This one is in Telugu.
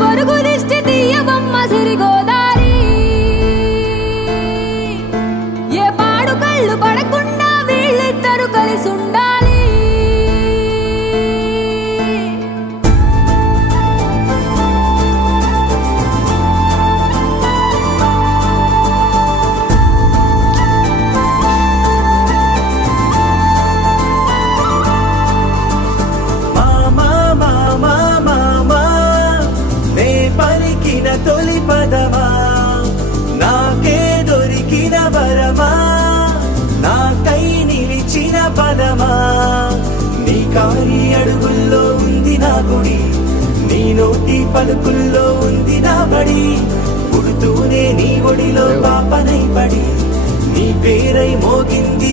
పొరుగు దిష్టి తీయవమ్మ సిరిగోదారి ఏ పాడు కళ్ళు పడకుండా వీళ్ళిద్దరు కలిసి ఉండాలి తొలి పదమా నాకే దొరికిన వరమా నాకై నిలిచిన పదమా నీ కారి అడుగుల్లో ఉంది నా గుడి నీ నోటి పలుకుల్లో ఉంది నా బడి పుడుతూనే నీ ఒడిలో పాపనై పడి నీ పేరై మోగింది